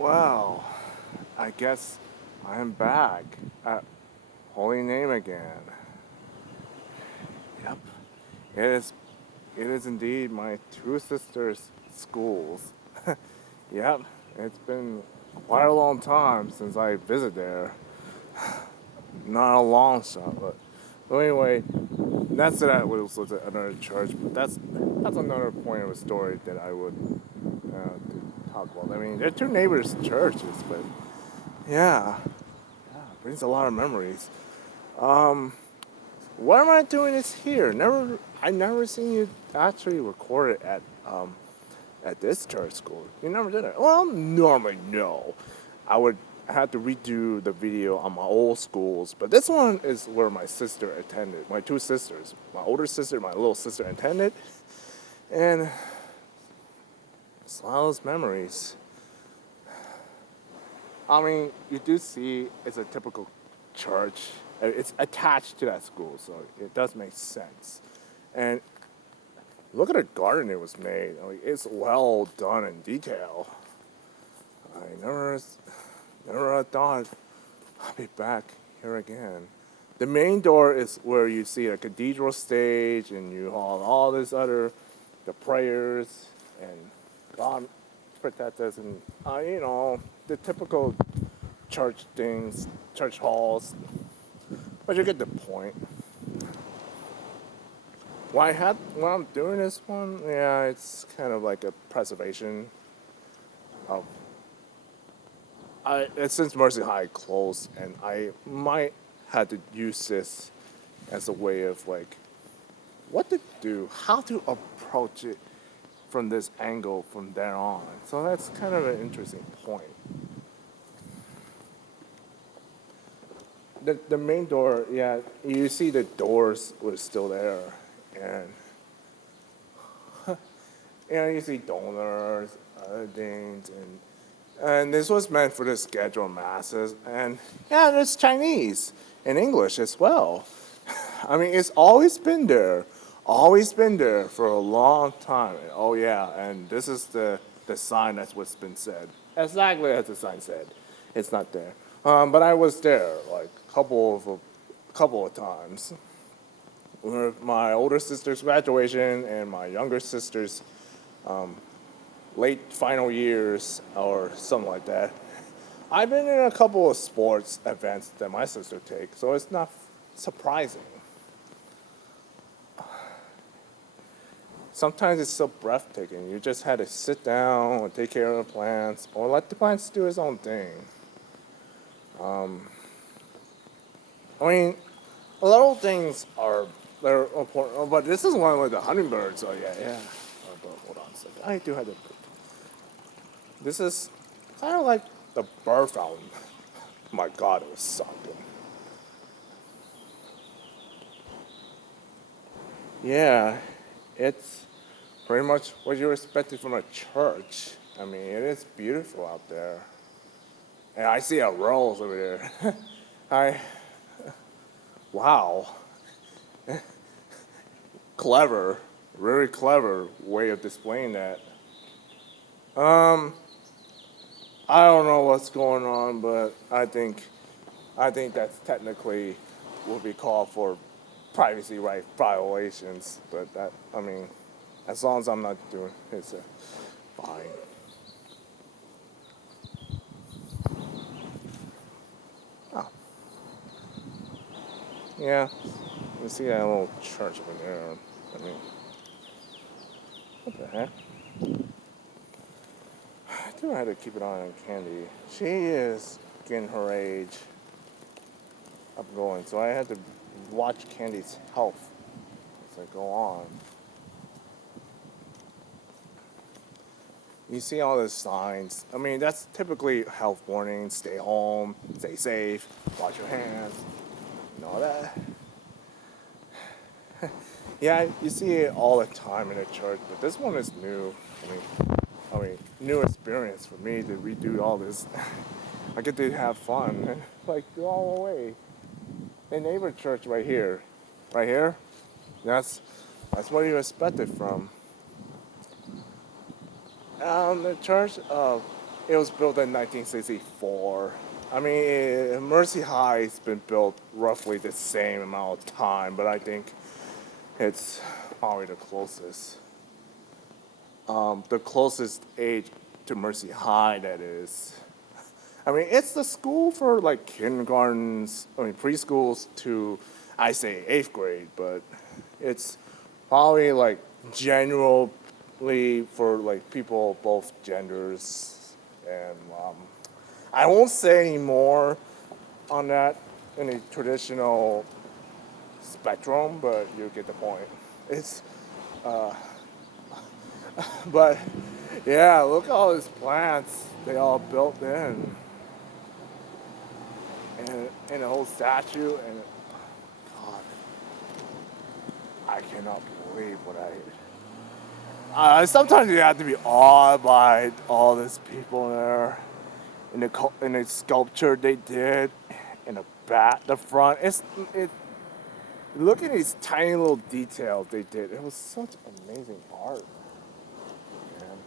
Well, I guess I'm back at Holy Name again. Yep, it is. It is indeed my two sisters' schools. Yep, it's been quite a long time since I visited there. Not a long shot, but anyway, that's that was another church. But that's another point of a story that I would to talk about. I mean, they're two neighbors' churches, but yeah, brings a lot of memories. What am I doing this here? I never seen you actually record it at this church school. You never did it. Well, normally no. I would have to redo the video on my old schools, but this one is where my sister attended. My two sisters, my older sister, my little sister attended, and it's a lot of those memories. I mean, you do see it's a typical church. It's attached to that school, so it does make sense. And look at the garden it was made. Like, it's well done in detail. I never thought I'd be back here again. The main door is where you see a cathedral stage, and you have all this other, the prayers and God protect us, and the typical church things, church halls. But you get the point. Why I'm doing this one? Yeah, it's kind of like a preservation of. Since Mercy High closed, and I might have to use this as a way of like what to do, how to approach it from this angle from there on. So that's kind of an interesting point. The main door, yeah, you see the doors were still there, and you see donors, other things, and this was meant for the scheduled masses, and yeah, there's Chinese and English as well. I mean, it's always been there for a long time. Oh yeah, and this is the sign. That's what's been said. Exactly as the sign said. It's not there, but I was there like a couple of times. With my older sister's graduation and my younger sister's late final years or something like that. I've been in a couple of sports events that my sister takes, so it's not surprising. Sometimes it's so breathtaking. You just had to sit down and take care of the plants, or let the plants do its own thing. I mean, a lot of things they're important, but this is one with the hummingbirds. Oh yeah. But hold on a second. I do have to. This is kind of like the bird fountain. My God, it was sunken. Yeah, it's pretty much what you expected from a church. I mean, it is beautiful out there. And I see a rose over there. I, wow. Clever, very clever way of displaying that. I don't know what's going on, but I think that's technically would be called for privacy right violations. But that, I mean, as long as I'm not doing it's fine. Oh, yeah. You see that little church over there. I mean, what the heck? I do have to keep it on Candy. She is getting her age up going, so I had to watch Candy's health as I go on. You see all the signs. I mean, that's typically health warnings: stay home, stay safe, wash your hands, and all that. Yeah, you see it all the time in a church, but this one is new. I mean, new experience for me to redo all this. I get to have fun, like go all the way. The neighbor church right here. That's what you expected from. The church It was built in 1964. I mean, Mercy High's been built roughly the same amount of time, but I think it's probably the closest age to Mercy High that is. I mean, it's the school for like kindergartens, I mean preschools to, I say 8th grade, but it's probably like generally for like people of both genders. And I won't say any more on that in a traditional spectrum, but you get the point. It's, but yeah, look at all these plants they all built in. And the whole statue, and God, I cannot believe what sometimes you have to be awed by all these people there, in the sculpture they did, in the front. Look at these tiny little details they did. It was such amazing art, man.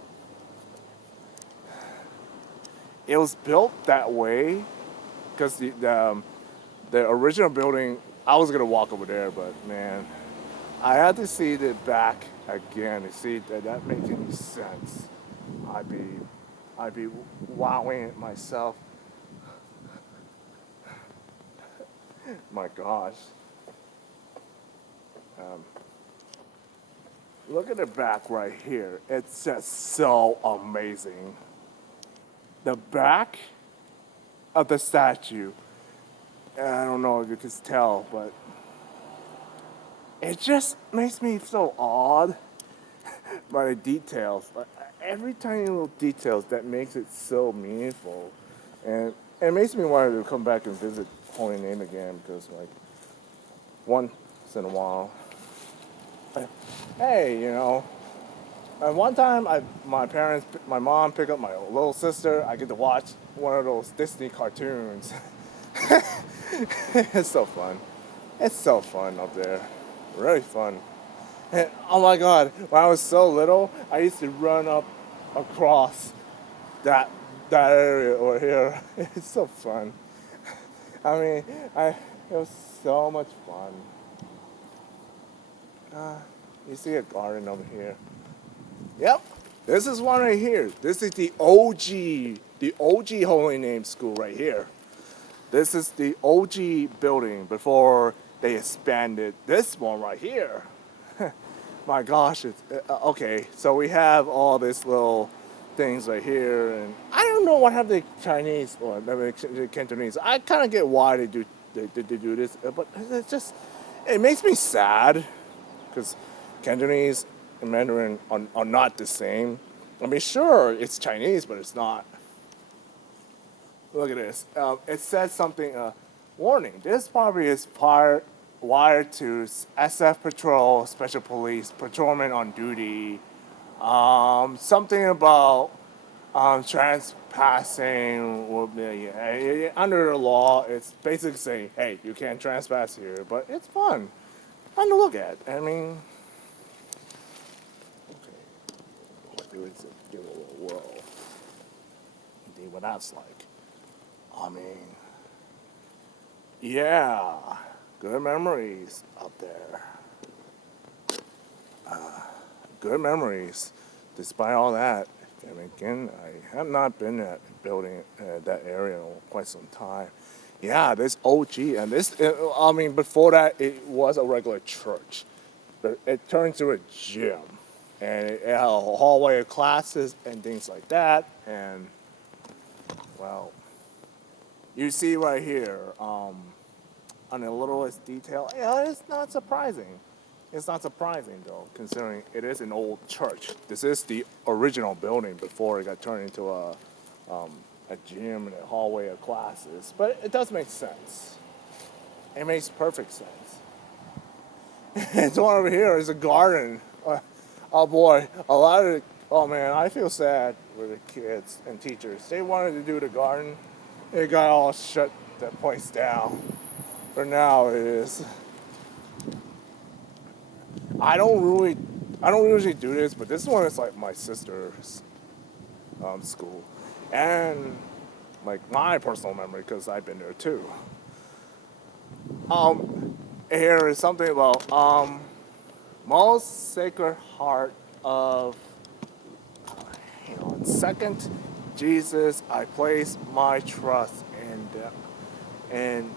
It was built that way because the original building, I was gonna walk over there, but man, I had to see the back again to see that makes any sense. I'd be wowing at myself. My gosh. Look at the back right here. It's just so amazing. The back of the statue, I don't know if you can tell, but it just makes me so awed by the details. Like, every tiny little details that makes it so meaningful. And it makes me want to come back and visit Holy Name again because, like, once in a while, hey, and one time my mom picked up my little sister. I get to watch one of those Disney cartoons. It's so fun. It's so fun up there. Really fun. And, oh my God, when I was so little, I used to run up across that area over here. It's so fun. I mean, it was so much fun. You see a garden over here. Yep, this is one right here. This is the OG Holy Name School right here. This is the OG building before they expanded this one right here. My gosh, it's okay. So we have all these little things right here, and I don't know what have the Chinese or the Cantonese. I kind of get why they do this, but it makes me sad because Cantonese and Mandarin are not the same. I mean, sure, it's Chinese, but it's not. Look at this. It says something, warning, this probably is wired to SF Patrol, Special Police, patrolman on duty. Something about trespassing. Under the law, it's basically saying, hey, you can't trespass here, but it's fun. Fun to look at. I mean, okay, let's give it a little whirl. See what that's like. I mean, yeah, good memories up there. Good memories, despite all that. And again, I have not been at building that area in quite some time. Yeah, this OG, and this, I mean, before that, it was a regular church. But it turned into a gym. And it had a hallway of classes and things like that. And, well, you see right here, on the littlest detail, yeah, it's not surprising. It's not surprising, though, considering it is an old church. This is the original building before it got turned into a gym and a hallway of classes. But it does make sense. It makes perfect sense. And one over here is a garden. Oh boy, oh man, I feel sad for the kids and teachers. They wanted to do the garden. They got all shut that place down. For now it is. I don't usually do this, but this one is like my sister's school, and like my personal memory because I've been there too. Here is something about most Sacred Heart of. Hang on, second, Jesus, I place my trust in them, and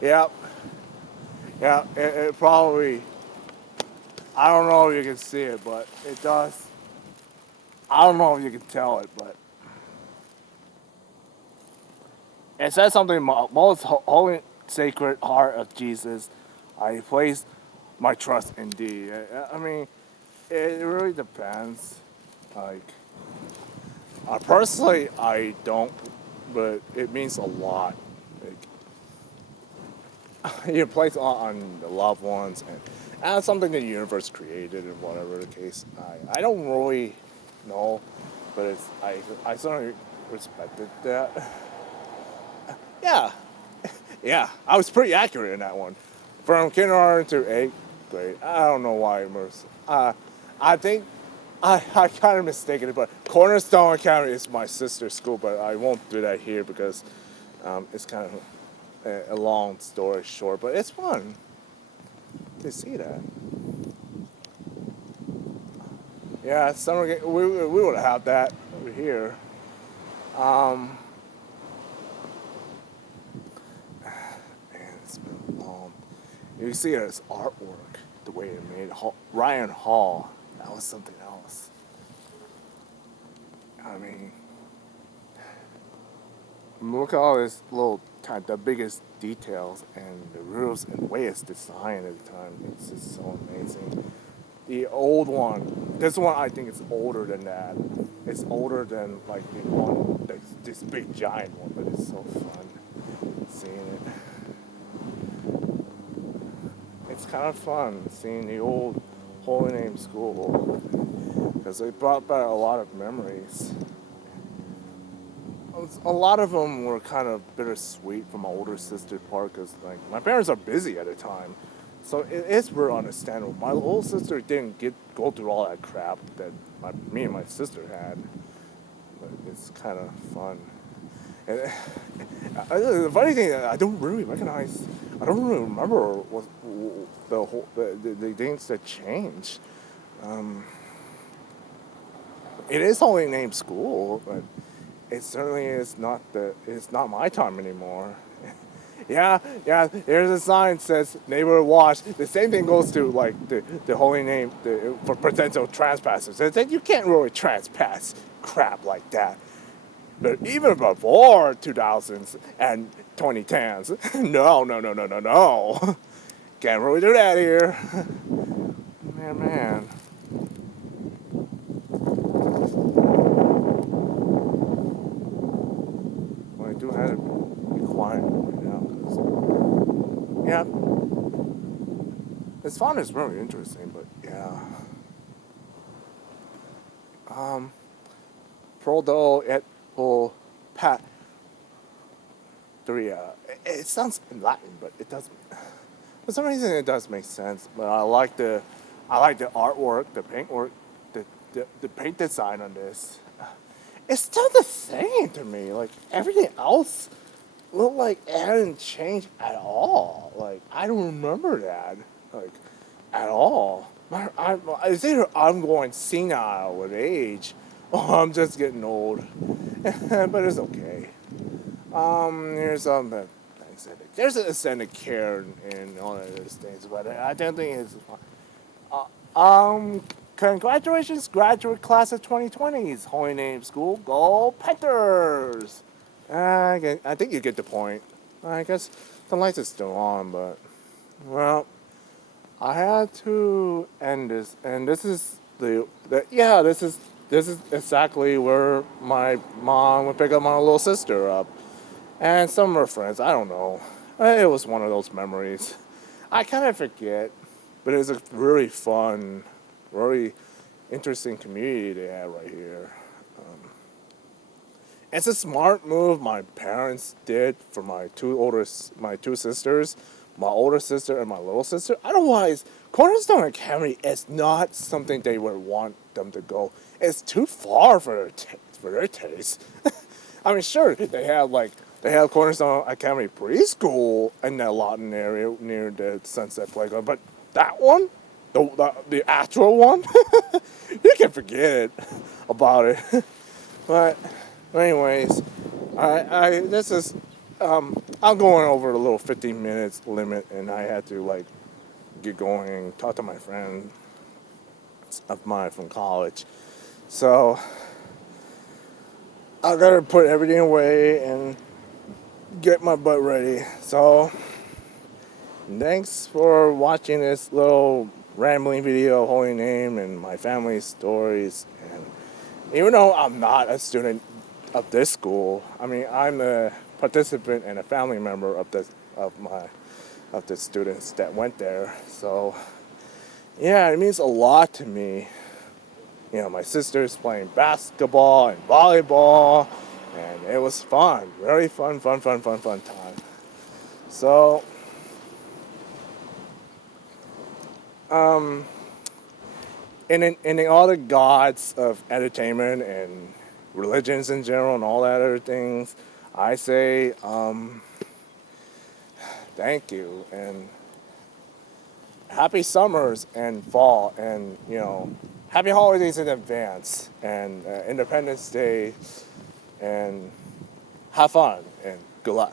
yep, yeah, it probably. I don't know if you can see it, but it does. I don't know if you can tell it, but it says something. Most holy, sacred heart of Jesus, I place my trust in thee. I mean, it really depends. Like, personally, I don't, but it means a lot. Like, you place on the loved ones, and that's something the universe created, and whatever the case. I don't really know, but I certainly respected that. Yeah, yeah, I was pretty accurate in that one. From kindergarten to eighth grade. I don't know why, I think I kind of mistaken it, but Cornerstone Academy is my sister's school, but I won't do that here because it's kind of a long story short, but it's fun to see that. Yeah, we would have that over here. Um, man, it's been long. You see his artwork, the way it made Ryan Hall. That was something else. I mean, look at all this little kind of the biggest details and the rules and the way it's designed at the time. It's just so amazing. The old one, this one I think is older than that. It's older than like the one, this big giant one, but it's so fun seeing it. It's kind of fun seeing the old Holy Name School because it brought back a lot of memories. A lot of them were kind of bittersweet from my older sister's part because like my parents are busy at the time, so it is very understandable. My older sister didn't go through all that crap that me and my sister had, but it's kind of fun. And the funny thing, I don't really recognize. I don't really remember what the things that changed. It is only named school, but it certainly is not it's not my time anymore. Yeah, there's a sign that says neighborhood watch. The same thing goes to like the holy name for potential trespassers. It said you can't really trespass crap like that. But even before 2000s and 2010s, no. Can't really do that here. Man. Well, I do have to be quiet right now. Yeah, this font is really interesting, but yeah. Prodo et o pat. It sounds in Latin, but it doesn't. For some reason, it does make sense. But I like the artwork, the paintwork, the paint design on this. It's still the same to me. Like everything else looked like it hadn't changed at all. Like I don't remember that, like at all. It's either I'm going senile with age, or I'm just getting old. But it's okay. Here's some. Like I said, there's a sense of care in all of those things, but I don't think it's fun. Congratulations, graduate class of 2020s, Holy Name School. Go Panthers! I think you get the point. I guess the lights are still on, but well, I had to end this, and this is this is exactly where my mom would pick up my little sister up, and some of her friends. I don't know. It was one of those memories. I kind of forget, but it was a really fun, really interesting community they have right here. It's a smart move my parents did for my two sisters, my older sister and my little sister. Otherwise, Cornerstone Academy is not something they would want them to go. It's too far for their taste. I mean, sure, they have Cornerstone Academy preschool in that Lawton area near the Sunset Playground, but that one, the actual one, you can forget about it. But anyways, this is I'm going over the little 15 minutes limit, and I had to like get going and talk to my friend of mine from college. So I gotta put everything away and get my butt ready. So thanks for watching this little rambling video of Holy Name and my family's stories. And even though I'm not a student of this school, I mean I'm a participant and a family member of the students that went there. So yeah, it means a lot to me. You know, my sister's playing basketball and volleyball, and it was fun. Really fun time. So, in all the gods of entertainment and religions in general and all that other things, I say, thank you, and happy summers and fall, and happy holidays in advance, and Independence Day, and have fun and good luck.